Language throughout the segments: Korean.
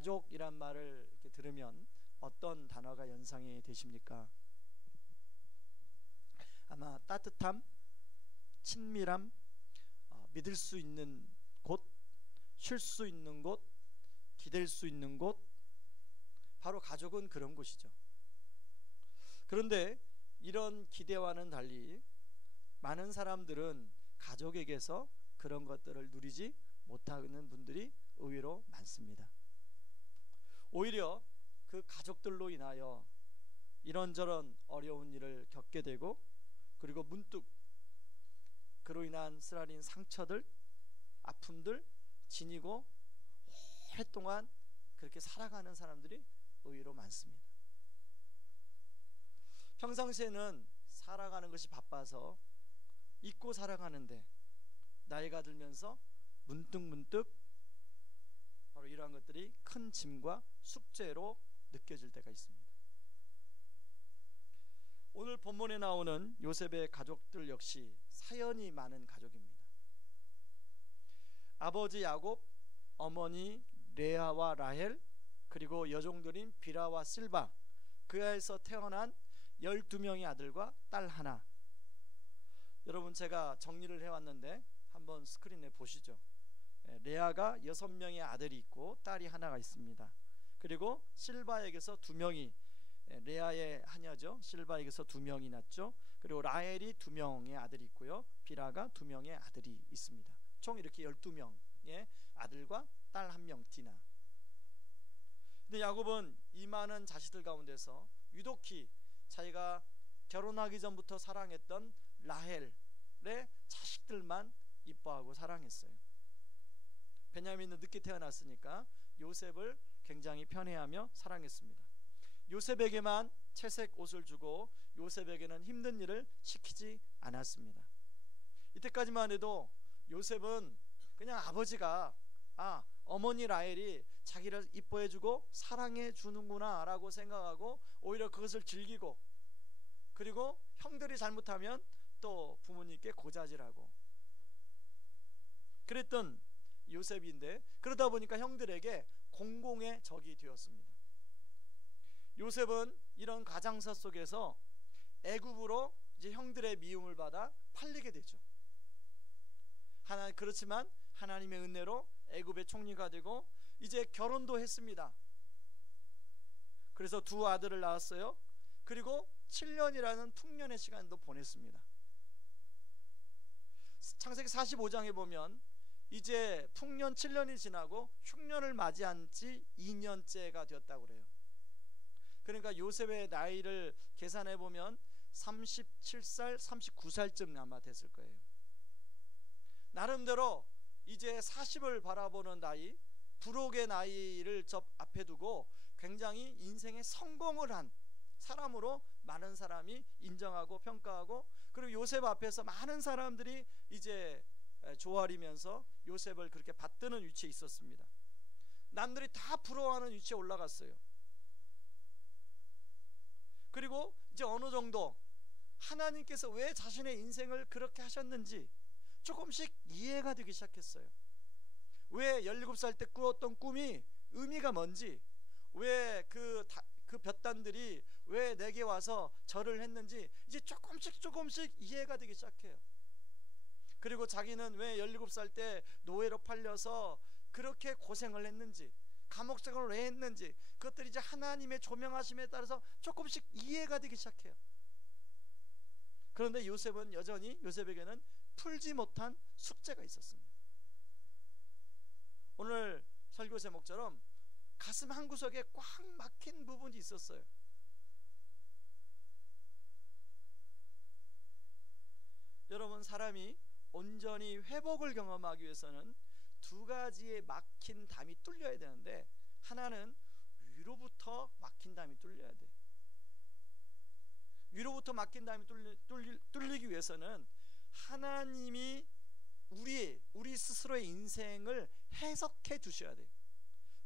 가족이란 말을 이렇게 들으면 어떤 단어가 연상이 되십니까? 아마 따뜻함, 친밀함, 믿을 수 있는 곳, 쉴 수 있는 곳, 기댈 수 있는 곳, 바로 가족은 그런 곳이죠. 그런데 이런 기대와는 달리 많은 사람들은 가족에게서 그런 것들을 누리지 못하는 분들이 의외로 많습니다. 오히려 그 가족들로 인하여 이런저런 어려운 일을 겪게 되고, 그리고 문득 그로 인한 쓰라린 상처들, 아픔들 지니고 오랫동안 그렇게 살아가는 사람들이 의외로 많습니다. 평상시에는 살아가는 것이 바빠서 잊고 살아가는데 나이가 들면서 문득 바로 이러한 것들이 큰 짐과 숙제로 느껴질 때가 있습니다. 오늘 본문에 나오는 요셉의 가족들 역시 사연이 많은 가족입니다. 아버지 야곱, 어머니 레아와 라헬, 그리고 여종들인 비라와 실바, 그 아에서 태어난 12명의 아들과 딸 하나. 여러분, 제가 정리를 해왔는데 한번 스크린에 보시죠. 레아가 6명의 아들이 있고 딸이 하나가 있습니다. 그리고 실바에게서 2명이, 레아의 하녀죠. 실바에게서 2명이 났죠. 그리고 라헬이 2명의 아들이 있고요, 비라가 2명의 아들이 있습니다. 총 이렇게 12명의 아들과 딸 1명 디나. 근데 야곱은 이 많은 자식들 가운데서 유독히 자기가 결혼하기 전부터 사랑했던 라헬의 자식들만 이뻐하고 사랑했어요. 베냐민은 늦게 태어났으니까 요셉을 굉장히 편애하며 사랑했습니다. 요셉에게만 채색 옷을 주고 요셉에게는 힘든 일을 시키지 않았습니다. 이때까지만 해도 요셉은 그냥 아버지가 어머니 라헬이 자기를 이뻐해주고 사랑해주는구나 라고 생각하고 오히려 그것을 즐기고, 그리고 형들이 잘못하면 또 부모님께 고자질하고 그랬던 요셉인데, 그러다 보니까 형들에게 공공의 적이 되었습니다. 요셉은 이런 가장사 속에서 애굽으로 이제 형들의 미움을 받아 팔리게 되죠. 그렇지만 하나님의 은혜로 애굽의 총리가 되고 이제 결혼도 했습니다. 그래서 2 아들을 낳았어요. 그리고 7년이라는 풍년의 시간도 보냈습니다. 창세기 45장에 보면 이제 풍년 7년이 지나고 흉년을 맞이한 지 2년째가 되었다고 그래요. 그러니까 요셉의 나이를 계산해 보면 37살, 39살쯤 아마 됐을 거예요. 나름대로 이제 40을 바라보는 나이, 부록의 나이를 앞에 두고 굉장히 인생의 성공을 한 사람으로 많은 사람이 인정하고 평가하고, 그리고 요셉 앞에서 많은 사람들이 이제 조아리면서 요셉을 그렇게 받드는 위치에 있었습니다. 남들이 다 부러워하는 위치에 올라갔어요. 그리고 이제 어느 정도 하나님께서 왜 자신의 인생을 그렇게 하셨는지 조금씩 이해가 되기 시작했어요. 왜 17살 때 꾸었던 꿈이 의미가 뭔지, 왜 그 볕단들이 왜 내게 와서 절을 했는지 이제 조금씩 이해가 되기 시작해요. 그리고 자기는 왜 17살 때 노예로 팔려서 그렇게 고생을 했는지, 감옥 생활을 왜 했는지, 그것들이 이제 하나님의 조명하심에 따라서 조금씩 이해가 되기 시작해요. 그런데 요셉은 여전히, 요셉에게는 풀지 못한 숙제가 있었습니다. 오늘 설교 제목처럼 가슴 한구석에 꽉 막힌 부분이 있었어요. 여러분, 사람이 온전히 회복을 경험하기 위해서는 2가지의 막힌 담이 뚫려야 되는데, 하나는 위로부터 막힌 담이 뚫려야 돼요. 위로부터 막힌 담이 뚫리기 위해서는 하나님이 우리 스스로의 인생을 해석해 주셔야 돼요.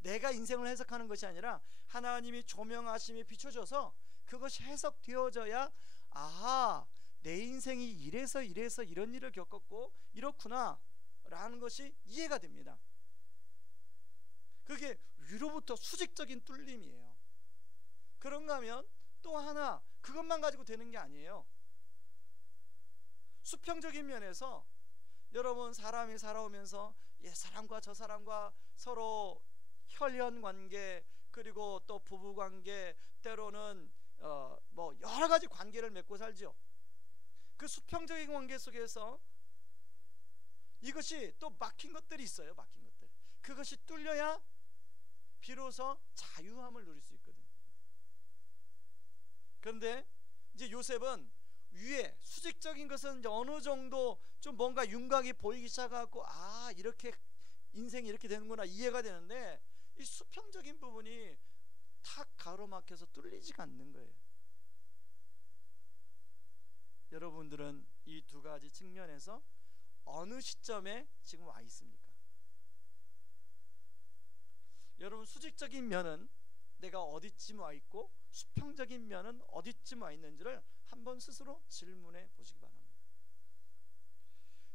내가 인생을 해석하는 것이 아니라 하나님이 조명하심이 비춰져서 그것이 해석되어져야, 아하, 내 인생이 이래서 이런 일을 겪었고 이렇구나 라는 것이 이해가 됩니다. 그게 위로부터 수직적인 뚫림이에요. 그런가 하면 또 하나, 그것만 가지고 되는 게 아니에요. 수평적인 면에서 여러분, 사람이 살아오면서 옛 사람과 저 사람과 서로 혈연 관계, 그리고 또 부부 관계, 때로는 뭐 여러 가지 관계를 맺고 살죠. 그 수평적인 관계 속에서 이것이 또 막힌 것들이 있어요. 막힌 것들, 그것이 뚫려야 비로소 자유함을 누릴 수 있거든요. 그런데 이제 요셉은 위에 수직적인 것은 이제 어느 정도 좀 뭔가 윤곽이 보이기 시작하고, 아, 이렇게 인생이 이렇게 되는구나 이해가 되는데, 이 수평적인 부분이 탁 가로막혀서 뚫리지가 않는 거예요. 여러분들은 이 두 가지 측면에서 어느 시점에 지금 와 있습니까? 여러분, 수직적인 면은 내가 어디쯤 와 있고 수평적인 면은 어디쯤 와 있는지를 한번 스스로 질문해 보시기 바랍니다.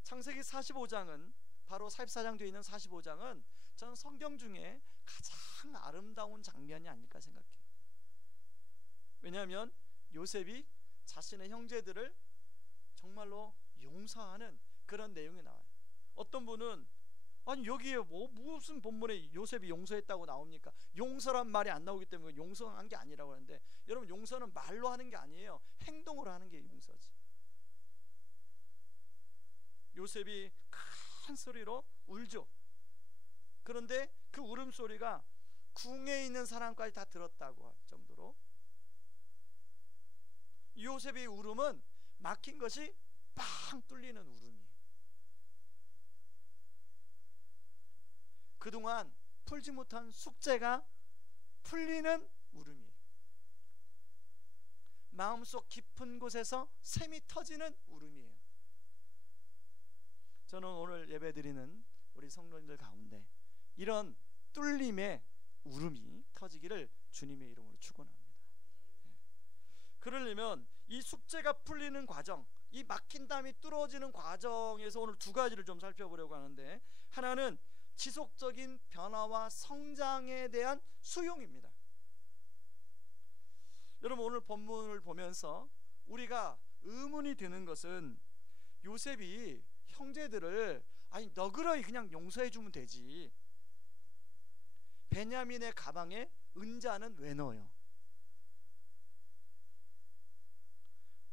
창세기 45장은 바로 44장 뒤에 있는 45장은 저는 성경 중에 가장 아름다운 장면이 아닐까 생각해요. 왜냐하면 요셉이 자신의 형제들을 정말로 용서하는 그런 내용이 나와요. 어떤 분은 아니 여기에 뭐 무슨 본문에 요셉이 용서했다고 나옵니까? 용서란 말이 안 나오기 때문에 용서한 게 아니라고 하는데, 여러분, 용서는 말로 하는 게 아니에요. 행동으로 하는 게 용서지. 요셉이 큰 소리로 울죠. 그런데 그 울음소리가 궁에 있는 사람까지 다 들었다고 할 정도로 요셉의 울음은 막힌 것이 빵 뚫리는 울음이에요. 그동안 풀지 못한 숙제가 풀리는 울음이에요. 마음속 깊은 곳에서 샘이 터지는 울음이에요. 저는 오늘 예배드리는 우리 성도님들 가운데 이런 뚫림의 울음이 터지기를 주님의 이름으로 축원합니다. 그러려면 이 숙제가 풀리는 과정, 이 막힌 담이 뚫어지는 과정에서 오늘 두 가지를 좀 살펴보려고 하는데, 하나는 지속적인 변화와 성장에 대한 수용입니다. 여러분, 오늘 본문을 보면서 우리가 의문이 드는 것은 요셉이 형제들을 아니 너그러이 그냥 용서해 주면 되지, 베냐민의 가방에 은자는 왜 넣어요?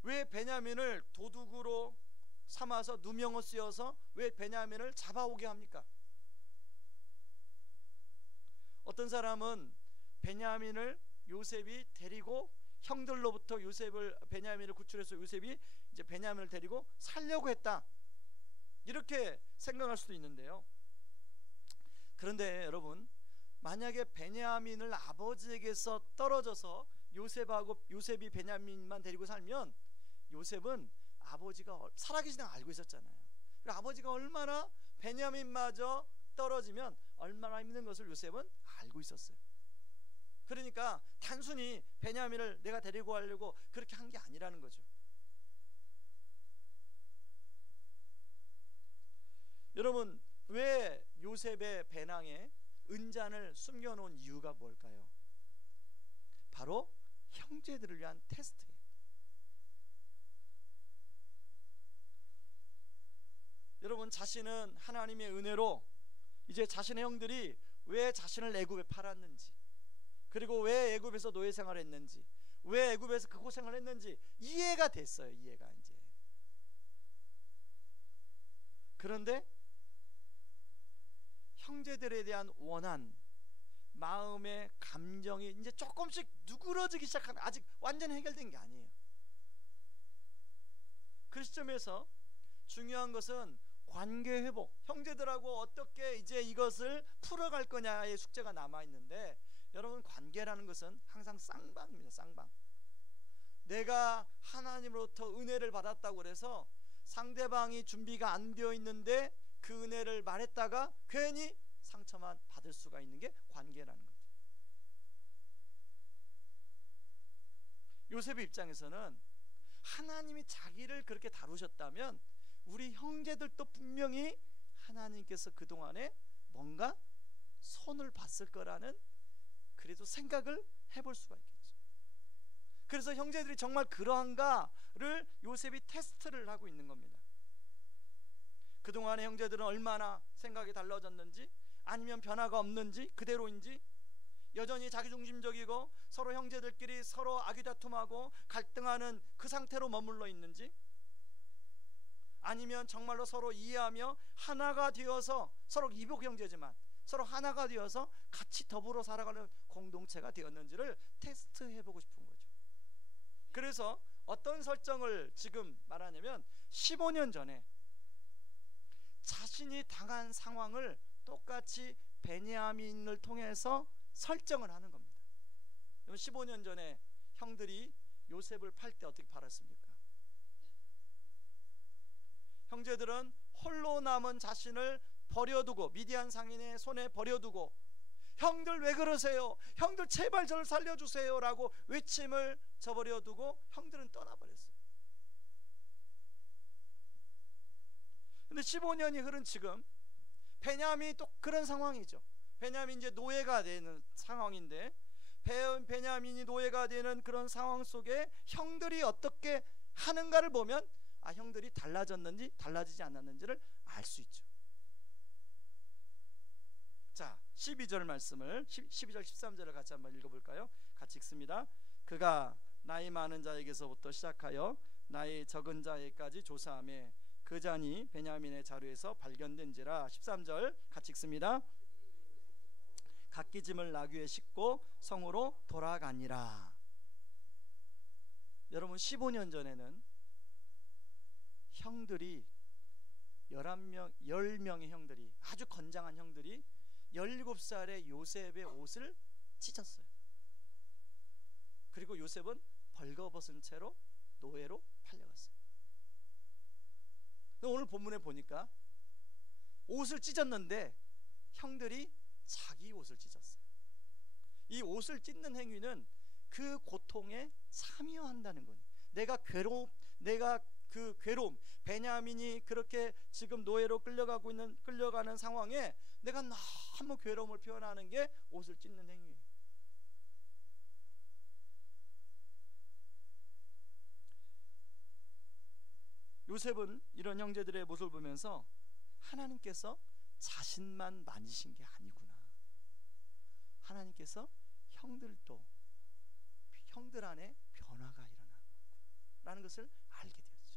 왜 베냐민을 도둑으로 삼아서 누명을 씌워서 왜 베냐민을 잡아오게 합니까? 어떤 사람은 베냐민을 요셉이 데리고 형들로부터 베냐민을 구출해서 요셉이 이제 베냐민을 데리고 살려고 했다, 이렇게 생각할 수도 있는데요. 그런데 여러분, 만약에 베냐민을 아버지에게서 떨어져서 요셉이 베냐민만 데리고 살면 요셉은 아버지가 살아계신 걸 알고 있었잖아요. 아버지가 얼마나 베냐민마저 떨어지면 얼마나 힘든 것을 요셉은 알고 있었어요. 그러니까 단순히 베냐민을 내가 데리고 가려고 그렇게 한 게 아니라는 거죠. 여러분, 왜 요셉의 배낭에 은잔을 숨겨놓은 이유가 뭘까요? 바로 형제들을 위한 테스트예요. 여러분, 자신은 하나님의 은혜로 이제 자신의 형들이 왜 자신을 애굽에 팔았는지, 그리고 왜 애굽에서 노예 생활을 했는지, 왜 애굽에서 그 고생을 했는지 이해가 됐어요. 이해가 이제. 그런데 형제들에 대한 원한, 마음의 감정이 이제 조금씩 누그러지기 시작하는, 아직 완전히 해결된 게 아니에요. 그 시점에서 중요한 것은 관계 회복, 형제들하고 어떻게 이제 이것을 풀어갈 거냐의 숙제가 남아있는데, 여러분, 관계라는 것은 항상 쌍방입니다. 쌍방. 내가 하나님으로부터 은혜를 받았다고 그래서 상대방이 준비가 안 되어 있는데 그 은혜를 말했다가 괜히 상처만 받을 수가 있는 게 관계라는 거죠. 요셉의 입장에서는 하나님이 자기를 그렇게 다루셨다면 우리 형제들도 분명히 하나님께서 그동안에 뭔가 손을 봤을 거라는 그래도 생각을 해볼 수가 있겠죠. 그래서 형제들이 정말 그러한가를 요셉이 테스트를 하고 있는 겁니다. 그동안의 형제들은 얼마나 생각이 달라졌는지, 아니면 변화가 없는지, 그대로인지, 여전히 자기중심적이고 서로 형제들끼리 서로 아귀다툼하고 갈등하는 그 상태로 머물러 있는지, 아니면 정말로 서로 이해하며 하나가 되어서, 서로 이복 형제지만 서로 하나가 되어서 같이 더불어 살아가는 공동체가 되었는지를 테스트해보고 싶은 거죠. 그래서 어떤 설정을 지금 말하냐면 15년 전에 자신이 당한 상황을 똑같이 베냐민을 통해서 설정을 하는 겁니다. 15년 전에 형들이 요셉을 팔 때 어떻게 팔았습니까? 형제들은 홀로 남은 자신을 버려두고, 미디안 상인의 손에 버려두고, 형들 왜 그러세요? 형들 제발 저를 살려주세요 라고 외침을 저버려두고 형들은 떠나버렸어요. 근데 15년이 흐른 지금 베냐민이 또 그런 상황이죠. 베냐민이 이제 노예가 되는 상황인데, 베냐민이 노예가 되는 그런 상황 속에 형들이 어떻게 하는가를 보면 형들이 달라졌는지 달라지지 않았는지를 알 수 있죠. 자, 12절 말씀을 12절 13절을 같이 한번 읽어볼까요? 같이 읽습니다. 그가 나이 많은 자에게서부터 시작하여 나이 적은 자에게까지 조사하며 그 잔이 베냐민의 자루에서 발견된지라. 13절 같이 읽습니다. 각기 짐을 나귀에 싣고 성으로 돌아가니라. 여러분, 15년 전에는 형들이 10명의 형들이, 아주 건장한 형들이 17살의 요셉의 옷을 찢었어요. 그리고 요셉은 벌거벗은 채로 노예로 팔려갔어요. 오늘 본문에 보니까 옷을 찢었는데 형들이 자기 옷을 찢었어요. 이 옷을 찢는 행위는 그 고통에 참여한다는 거예요. 내가 그 괴로움, 베냐민이 그렇게 지금 노예로 끌려가는 상황에 내가 너무 괴로움을 표현하는 게 옷을 찢는 행위예요. 요셉은 이런 형제들의 모습을 보면서 하나님께서 자신만 만지신 게 아니구나, 하나님께서 형들 안에 변화가 일어나는구나라는 것을 알게 되었죠.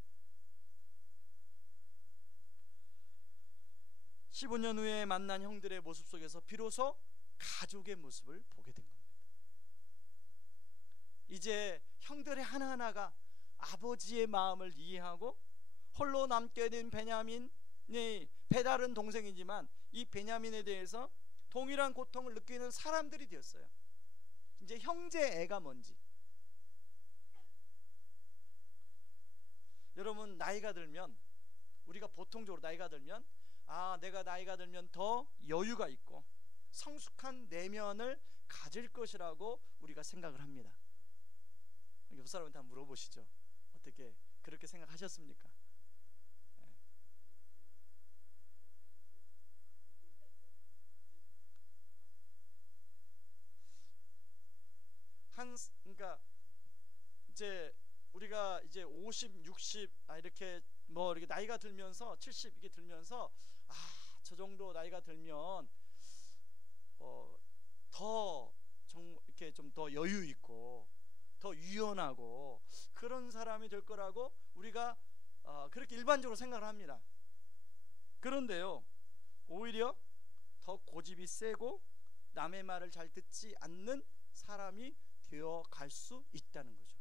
15년 후에 만난 형들의 모습 속에서 비로소 가족의 모습을 보게 된 겁니다. 이제 형들의 하나하나가 아버지의 마음을 이해하고 홀로 남게 된 베냐민이 배다른 동생이지만 이 베냐민에 대해서 동일한 고통을 느끼는 사람들이 되었어요. 이제 형제애가 뭔지. 여러분, 나이가 들면, 우리가 보통적으로 나이가 들면 내가 나이가 들면 더 여유가 있고 성숙한 내면을 가질 것이라고 우리가 생각을 합니다. 옆 사람한테 한번 물어보시죠. 어떻게 그렇게 생각하셨습니까? 그러니까 이제 우리가 이제 50, 60 이렇게 이렇게 나이가 들면서 70 이게 들면서 저 정도 나이가 들면 더 이렇게 좀 더 여유 있고 더 유연하고 그런 사람이 될 거라고 우리가 그렇게 일반적으로 생각을 합니다. 그런데요, 오히려 더 고집이 세고 남의 말을 잘 듣지 않는 사람이 되어 갈 수 있다는 거죠.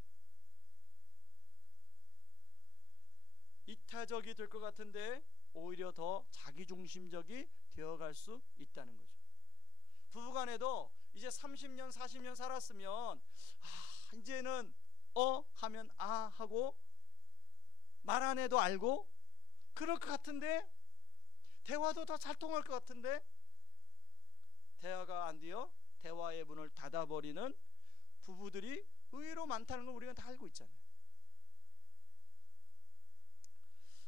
이타적이 될 것 같은데 오히려 더 자기중심적이 되어갈 수 있다는 거죠. 부부간에도 이제 30년 40년 살았으면 이제는 하면 하고 말 안 해도 알고 그럴 것 같은데, 대화도 더 잘 통할 것 같은데 대화가 안 되어 대화의 문을 닫아버리는 부부들이 의외로 많다는 걸 우리가 다 알고 있잖아요.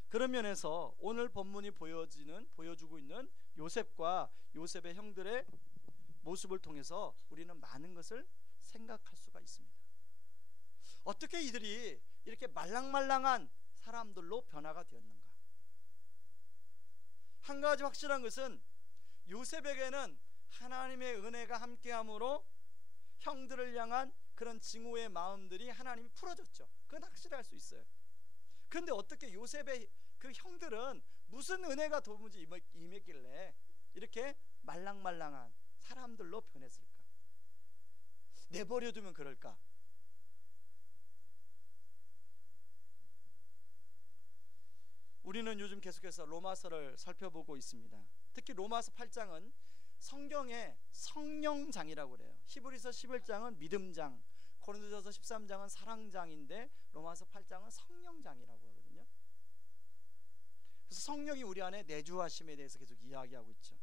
그런 면에서 오늘 본문이 보여주고 있는 요셉과 요셉의 형들의 모습을 통해서 우리는 많은 것을 생각할 수가 있습니다. 어떻게 이들이 이렇게 말랑말랑한 사람들로 변화가 되었는가? 한 가지 확실한 것은 요셉에게는 하나님의 은혜가 함께함으로 형들을 향한 그런 증오의 마음들이 하나님이 풀어줬죠. 그건 확실할 수 있어요. 그런데 어떻게 요셉의 그 형들은 무슨 은혜가 도무지 임했길래 이렇게 말랑말랑한 사람들로 변했을까? 내버려두면 그럴까? 우리는 요즘 계속해서 로마서를 살펴보고 있습니다. 특히 로마서 8장은 성경의 성령장이라고 그래요. 히브리서 11장은 믿음장, 고린도전서 13장은 사랑장인데 로마서 8장은 성령장이라고 하거든요. 그래서 성령이 우리 안에 내주하심에 대해서 계속 이야기하고 있죠.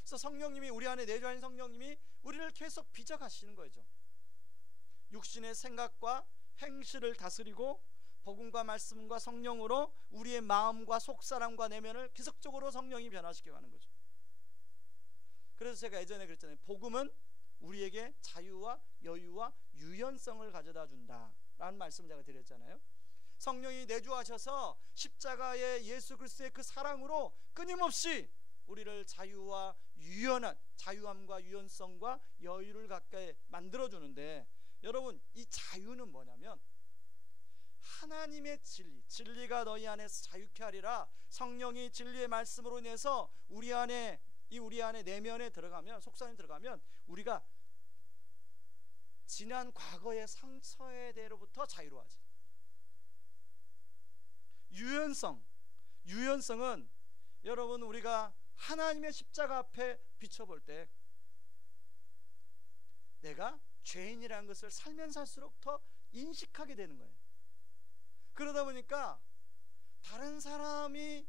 그래서 성령님이 우리 안에 내주하신 성령님이 우리를 계속 빚어가시는 거죠. 육신의 생각과 행실을 다스리고 복음과 말씀과 성령으로 우리의 마음과 속사람과 내면을 계속적으로 성령이 변화시켜 가는 거죠. 그래서 제가 예전에 그랬잖아요. 복음은 우리에게 자유와 여유와 유연성을 가져다 준다 라는 말씀을 제가 드렸잖아요. 성령이 내주하셔서 십자가의 예수 그리스도의 그 사랑으로 끊임없이 우리를 자유와 유연한 자유함과 유연성과 여유를 갖게 만들어주는데, 여러분 이 자유는 뭐냐면 하나님의 진리가 너희 안에서 자유케 하리라. 성령이 진리의 말씀으로 인해서 우리 안에 내면에 들어가면, 속사에 들어가면 우리가 지난 과거의 상처에 대로부터 자유로워지. 유연성은 여러분 우리가 하나님의 십자가 앞에 비춰볼 때 내가 죄인이라는 것을 살면 살수록 더 인식하게 되는 거예요. 그러다 보니까 다른 사람을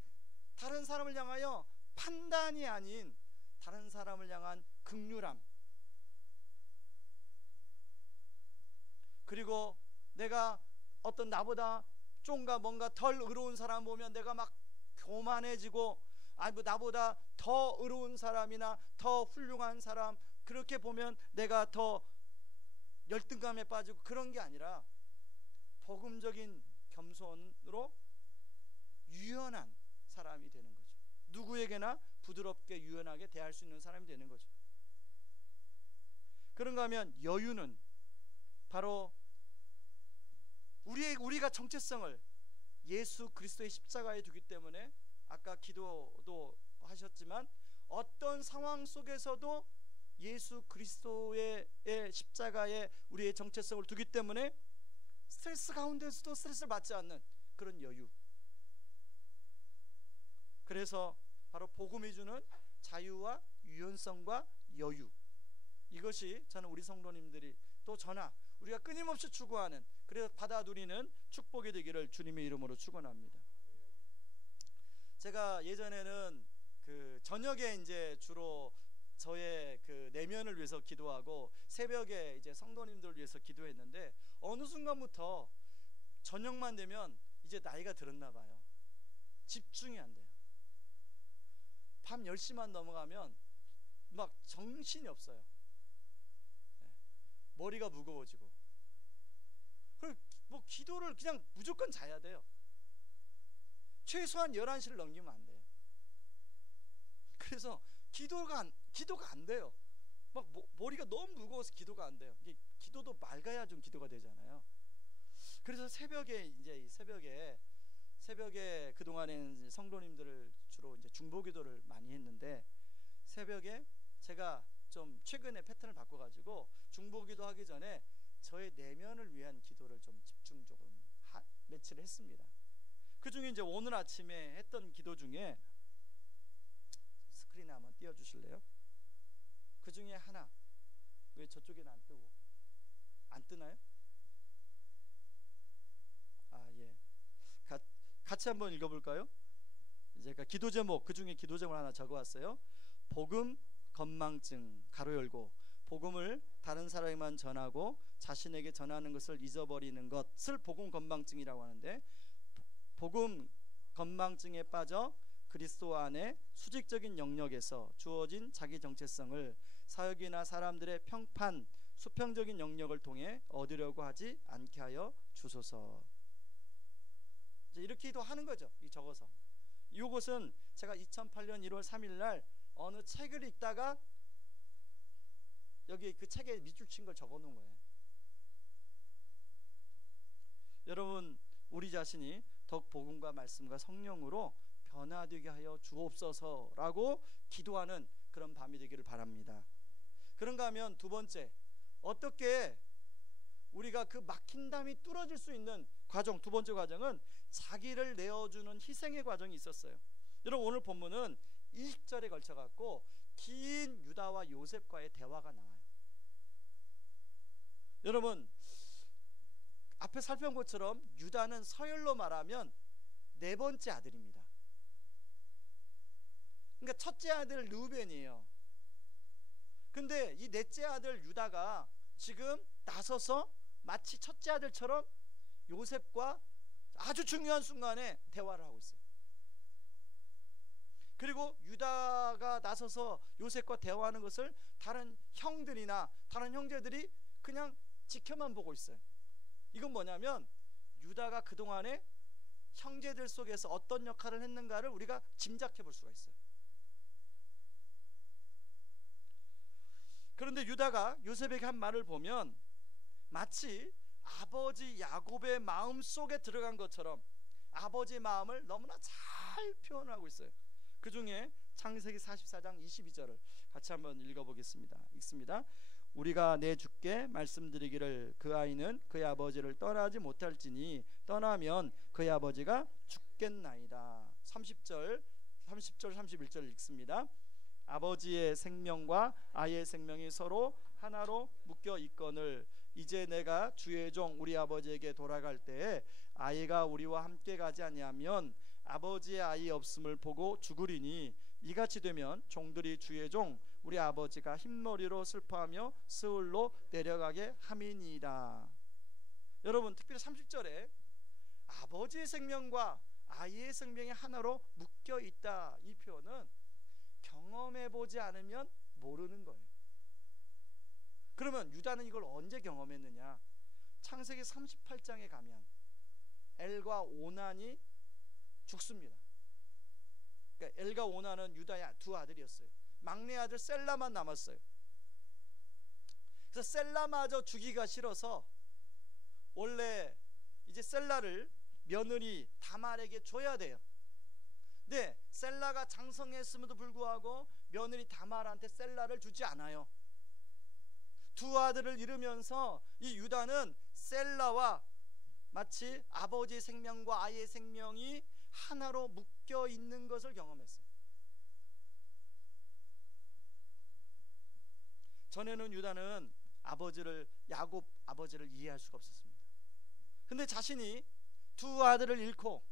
향하여 판단이 아닌 다른 사람을 향한 긍휼함, 그리고 내가 어떤 나보다 좀가 뭔가 덜 의로운 사람 보면 내가 막 교만해지고, 나보다 더 의로운 사람이나 더 훌륭한 사람 그렇게 보면 내가 더 열등감에 빠지고, 그런 게 아니라 복음적인 겸손으로 유연한 사람이 되는 거죠. 누구에게나 부드럽게 유연하게 대할 수 있는 사람이 되는 거죠. 그런가 하면 여유는 바로 우리가 정체성을 예수 그리스도의 십자가에 두기 때문에, 아까 기도도 하셨지만 어떤 상황 속에서도 예수 그리스도의 십자가에 우리의 정체성을 두기 때문에 스트레스 가운데서도 스트레스를 받지 않는 그런 여유. 그래서 바로 복음이 주는 자유와 유연성과 여유, 이것이 저는 우리 성도님들이 또 저나 우리가 끊임없이 추구하는, 그래서 받아 누리는 축복이 되기를 주님의 이름으로 축원합니다. 제가 예전에는 그 저녁에 이제 주로 저의 그 내면을 위해서 기도하고 새벽에 이제 성도님들을 위해서 기도했는데, 어느 순간부터 저녁만 되면 이제 나이가 들었나 봐요. 집중이 안 돼요. 밤 10시만 넘어가면 막 정신이 없어요. 머리가 무거워지고, 그리고 뭐 기도를 그냥 무조건 자야 돼요. 최소한 11시를 넘기면 안 돼요. 그래서 기도가 안 돼요. 막 머리가 너무 무거워서 기도가 안 돼요. 이게 기도도 맑아야 좀 기도가 되잖아요. 그래서 새벽에 그동안에는 성도님들을 주로 이제 중보기도를 많이 했는데, 새벽에 제가 좀 최근에 패턴을 바꿔가지고 중보기도 하기 전에 저의 내면을 위한 기도를 좀 집중적으로 며칠 했습니다. 그 중에 이제 오늘 아침에 했던 기도 중에, 스크린에 한번 띄워주실래요? 그 중에 하나, 왜 저쪽에는 안 뜨고, 안 뜨나요? 예. 같이 한번 읽어볼까요? 제가 기도 제목, 그 중에 기도 제목을 하나 적어왔어요. 복음 건망증 가로 열고, 복음을 다른 사람에게만 전하고 자신에게 전하는 것을 잊어버리는 것을 복음 건망증이라고 하는데, 복음 건망증에 빠져 그리스도 안에 수직적인 영역에서 주어진 자기 정체성을 사역이나 사람들의 평판, 수평적인 영역을 통해 얻으려고 하지 않게 하여 주소서. 이렇게도 하는 거죠. 이 적어서. 이것은 제가 2008년 1월 3일 날 어느 책을 읽다가 여기 그 책에 밑줄 친 걸 적어 놓은 거예요. 여러분, 우리 자신이 더욱 복음과 말씀과 성령으로 변화되게 하여 주옵소서라고 기도하는 그런 밤이 되기를 바랍니다. 그런가 하면 두 번째, 어떻게 우리가 그 막힌 담이 뚫어질 수 있는 과정, 두 번째 과정은 자기를 내어주는 희생의 과정이 있었어요. 여러분, 오늘 본문은 20절에 걸쳐 갖고 긴 유다와 요셉과의 대화가 나와요. 여러분, 앞에 살펴본 것처럼 유다는 서열로 말하면 네 번째 아들입니다. 그러니까 첫째 아들 르우벤이에요. 근데 이 넷째 아들 유다가 지금 나서서 마치 첫째 아들처럼 요셉과 아주 중요한 순간에 대화를 하고 있어요. 그리고 유다가 나서서 요셉과 대화하는 것을 다른 형들이나 다른 형제들이 그냥 지켜만 보고 있어요. 이건 뭐냐면 유다가 그동안에 형제들 속에서 어떤 역할을 했는가를 우리가 짐작해 볼 수가 있어요. 그런데 유다가 요셉에게 한 말을 보면 마치 아버지 야곱의 마음 속에 들어간 것처럼 아버지의 마음을 너무나 잘 표현하고 있어요. 그 중에 창세기 44장 22절을 같이 한번 읽어보겠습니다. 읽습니다. 우리가 내 주께 말씀드리기를 그 아이는 그의 아버지를 떠나지 못할지니 떠나면 그의 아버지가 죽겠나이다. 30절 31절 읽습니다. 아버지의 생명과 아이의 생명이 서로 하나로 묶여 있거늘 이제 내가 주의 종 우리 아버지에게 돌아갈 때에 아이가 우리와 함께 가지 아니하면 아버지의 아이 없음을 보고 죽으리니 이같이 되면 종들이 주의 종 우리 아버지가 흰머리로 슬퍼하며 스울로 내려가게 함이니이다. 여러분, 특별히 30절에 아버지의 생명과 아이의 생명이 하나로 묶여 있다, 이 표현은 경험해보지 않으면 모르는 거예요. 그러면 유다는 이걸 언제 경험했느냐? 창세기 38장에 가면 엘과 오난이 죽습니다. 그러니까 엘과 오난은 유다의 두 아들이었어요. 막내 아들 셀라만 남았어요. 그래서 셀라마저 죽이기가 싫어서 원래 이제 셀라를 며느리 다말에게 줘야 돼요. 근데 셀라가 장성했음에도 불구하고 며느리 다말한테 셀라를 주지 않아요. 두 아들을 잃으면서 이 유다는 셀라와 마치 아버지의 생명과 아이의 생명이 하나로 묶여 있는 것을 경험했어요. 전에는 유다는 야곱 아버지를 이해할 수가 없었습니다. 근데 자신이 두 아들을 잃고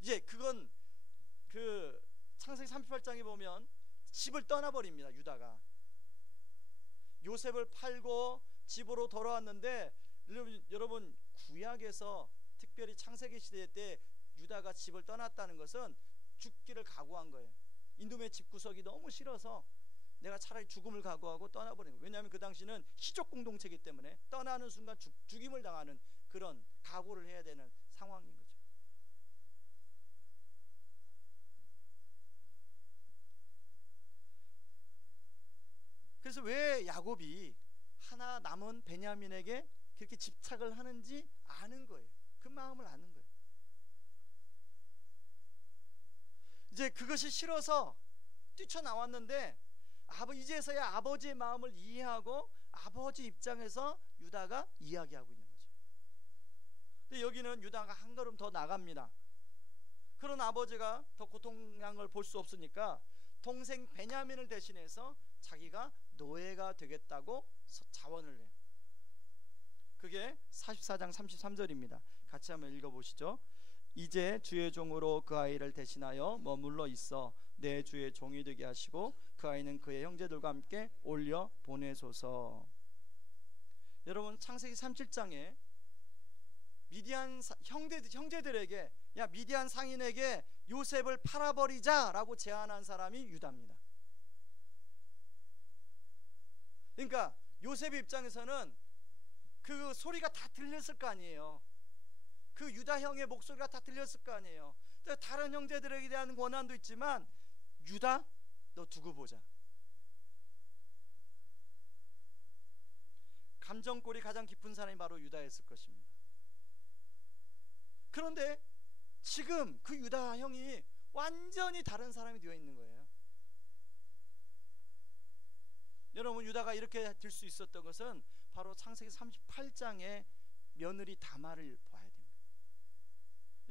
이제 그건 그 창세기 38장에 보면 집을 떠나버립니다. 유다가 요셉을 팔고 집으로 돌아왔는데 여러분 구약에서 특별히 창세기 시대 때 유다가 집을 떠났다는 것은 죽기를 각오한 거예요. 이놈의 집구석이 너무 싫어서 내가 차라리 죽음을 각오하고 떠나버린 거예요. 왜냐하면 그 당시는 시족 공동체이기 때문에 떠나는 순간 죽임을 당하는 그런 각오를 해야 되는 상황인 거죠. 그래서 왜 야곱이 하나 남은 베냐민에게 그렇게 집착을 하는지 아는 거예요. 그 마음을 아는 거예요. 이제 그것이 싫어서 뛰쳐나왔는데 이제서야 아버지의 마음을 이해하고 아버지 입장에서 유다가 이야기하고 있는 거죠. 근데 여기는 유다가 한 걸음 더 나갑니다. 그런 아버지가 더 고통한 걸 볼 수 없으니까 동생 베냐민을 대신해서 자기가 노예가 되겠다고 자원을 해요. 그게 44장 33절입니다. 같이 한번 읽어보시죠. 이제 주의 종으로 그 아이를 대신하여 머물러 있어 내 주의 종이 되게 하시고 그 아이는 그의 형제들과 함께 올려 보내소서. 여러분, 창세기 37장에 미디안 형제들에게 야 미디안 상인에게 요셉을 팔아버리자라고 제안한 사람이 유다입니다. 그러니까 요셉의 입장에서는 그 소리가 다 들렸을 거 아니에요. 그 유다 형의 목소리가 다 들렸을 거 아니에요. 다른 형제들에게 대한 권한도 있지만 유다, 너 두고 보자. 감정골이 가장 깊은 사람이 바로 유다였을 것입니다. 그런데 지금 그 유다 형이 완전히 다른 사람이 되어 있는 거예요. 여러분, 유다가 이렇게 될 수 있었던 것은 바로 창세기 38장의 며느리 다말을 봐야 됩니다.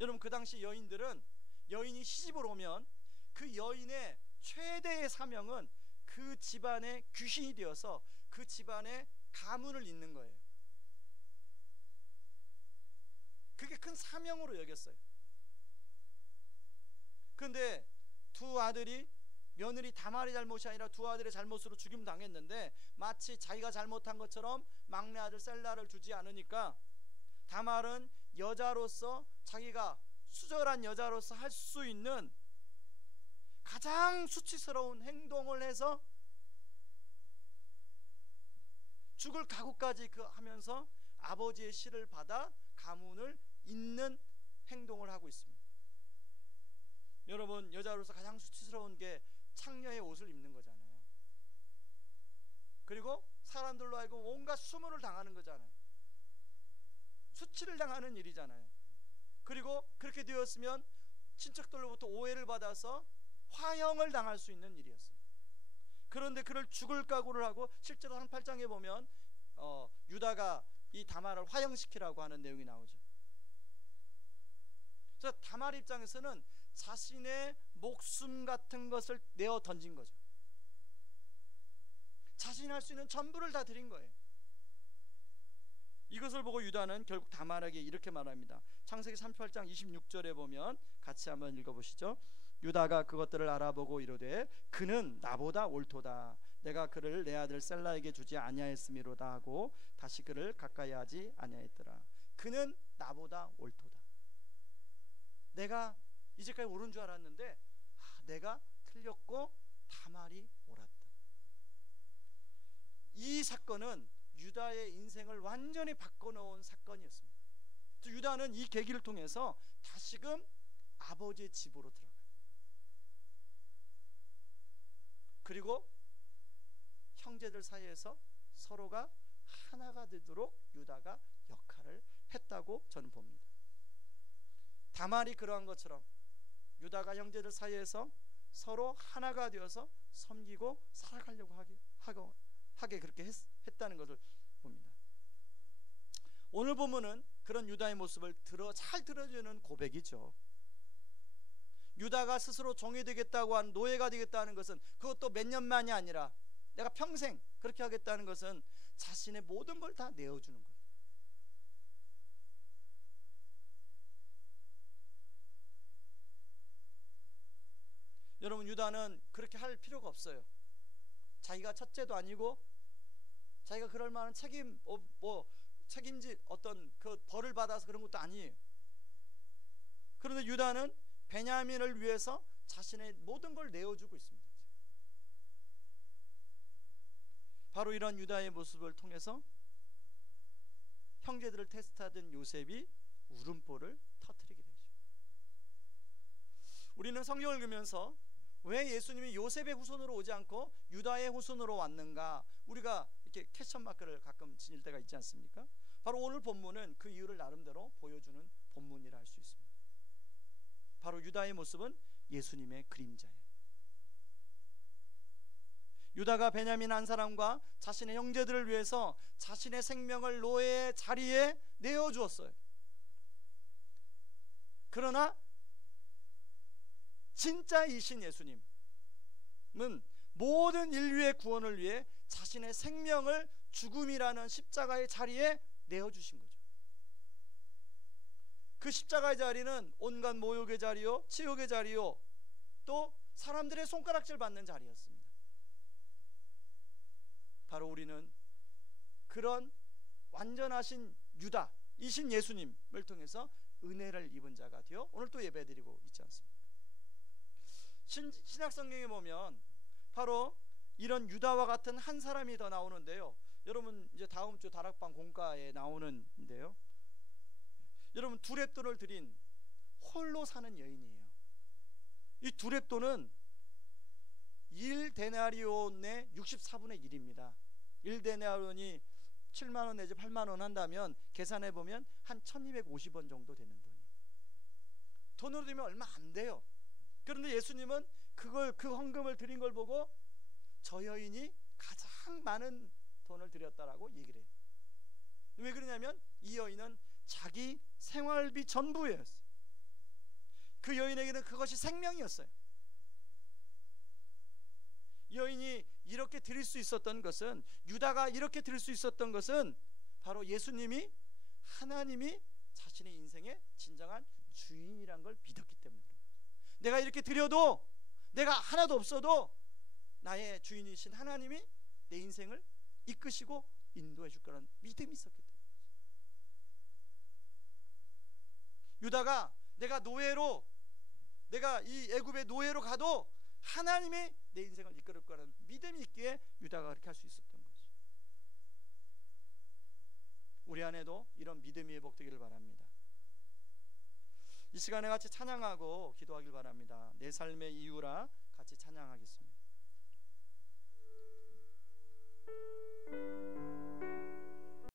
여러분, 그 당시 여인들은 여인이 시집을 오면 그 여인의 최대의 사명은 그 집안의 귀신이 되어서 그 집안의 가문을 잇는 거예요. 그게 큰 사명으로 여겼어요. 그런데 두 아들이, 며느리 다말의 잘못이 아니라 두 아들의 잘못으로 죽임 당했는데 마치 자기가 잘못한 것처럼 막내 아들 셀라를 주지 않으니까 다말은 여자로서, 자기가 수절한 여자로서 할 수 있는 가장 수치스러운 행동을 해서 죽을 각오까지 하면서 아버지의 시를 받아 가문을 잇는 행동을 하고 있습니다. 여러분, 여자로서 가장 수치스러운 게 창녀의 옷을 입는 거잖아요. 그리고 사람들로 알고 온갖 수모를 당하는 거잖아요. 수치를 당하는 일이잖아요. 그리고 그렇게 되었으면 친척들로부터 오해를 받아서 화형을 당할 수 있는 일이었어요. 그런데 그를 죽을 각오를 하고, 실제로 38장에 보면 유다가 이 다말을 화형시키라고 하는 내용이 나오죠. 그래서 다말 입장에서는 자신의 목숨 같은 것을 내어 던진 거죠. 자신이 할 수 있는 전부를 다 드린 거예요. 이것을 보고 유다는 결국 다말에게 이렇게 말합니다. 창세기 38장 26절에 보면 같이 한번 읽어보시죠. 유다가 그것들을 알아보고 이르되 그는 나보다 옳도다. 내가 그를 내 아들 셀라에게 주지 아니하였음이로다 하고 다시 그를 가까이 하지 아니하였더라. 그는 나보다 옳도다. 내가 이제까지 옳은 줄 알았는데 내가 틀렸고 다말이 옳았다. 이 사건은 유다의 인생을 완전히 바꿔놓은 사건이었습니다. 유다는 이 계기를 통해서 다시금 아버지의 집으로 들어가요. 그리고 형제들 사이에서 서로가 하나가 되도록 유다가 역할을 했다고 저는 봅니다. 다말이 그러한 것처럼 유다가 형제들 사이에서 서로 하나가 되어서 섬기고 살아가려고 하게 그렇게 했다는 것을 봅니다. 오늘 본문은 그런 유다의 모습을 잘 들어주는 고백이죠. 유다가 스스로 종이 되겠다고 한, 노예가 되겠다는 것은 그것도 몇 년만이 아니라 내가 평생 그렇게 하겠다는 것은 자신의 모든 걸 다 내어주는 거예요. 여러분, 유다는 그렇게 할 필요가 없어요. 자기가 첫째도 아니고 자기가 그럴 만한 책임질 어떤 그 벌을 받아서 그런 것도 아니에요. 그런데 유다는 베냐민을 위해서 자신의 모든 걸 내어주고 있습니다. 바로 이런 유다의 모습을 통해서 형제들을 테스트하던 요셉이 울음보를 터뜨리게 되죠. 우리는 성경을 읽으면서 왜 예수님이 요셉의 후손으로 오지 않고 유다의 후손으로 왔는가, 우리가 이렇게 퀘스천 마크를 가끔 지닐 때가 있지 않습니까? 바로 오늘 본문은 그 이유를 나름대로 보여주는 본문이라 할 수 있습니다. 바로 유다의 모습은 예수님의 그림자예요. 유다가 베냐민 한 사람과 자신의 형제들을 위해서 자신의 생명을 노예의 자리에 내어주었어요. 그러나 진짜이신 예수님은 모든 인류의 구원을 위해 자신의 생명을 죽음이라는 십자가의 자리에 내어주신 거죠. 그 십자가의 자리는 온갖 모욕의 자리요, 치욕의 자리요, 또 사람들의 손가락질 받는 자리였습니다. 바로 우리는 그런 완전하신 유다이신 예수님을 통해서 은혜를 입은 자가 되어 오늘 또 예배드리고 있지 않습니까? 신약 성경에 보면 바로 이런 유다와 같은 한 사람이 더 나오는데요. 여러분 이제 다음 주 다락방 공과에 나오는데요. 여러분 두렙돈을 드린 홀로 사는 여인이에요. 이 두렙돈은 1데나리온의 64분의 1입니다. 1데나리온이 7만원 내지 8만원 한다면 계산해 보면 한 1250원 정도 되는 돈이에요. 돈으로 되면 얼마 안 돼요. 그런데 예수님은 그 헌금을 드린 걸 보고 저 여인이 가장 많은 돈을 드렸다라고 얘기를 해요. 왜 그러냐면 이 여인은 자기 생활비 전부였어요. 그 여인에게는 그것이 생명이었어요. 여인이 이렇게 드릴 수 있었던 것은, 유다가 이렇게 드릴 수 있었던 것은 바로 예수님이, 하나님이 자신의 인생의 진정한 주인이란 걸 믿었기 때문에. 내가 이렇게 드려도, 내가 하나도 없어도 나의 주인이신 하나님이 내 인생을 이끄시고 인도해 줄 거라는 믿음이 있었기 때문에. 유다가 내가 노예로, 내가 이 애굽의 노예로 가도 하나님이 내 인생을 이끌을 거라는 믿음이 있기에 유다가 그렇게 할 수 있었던 거죠. 우리 안에도 이런 믿음이 회복되기를 바랍니다. 이 시간에 같이 찬양하고 기도하길 바랍니다. 내 삶의 이유라 같이 찬양하겠습니다.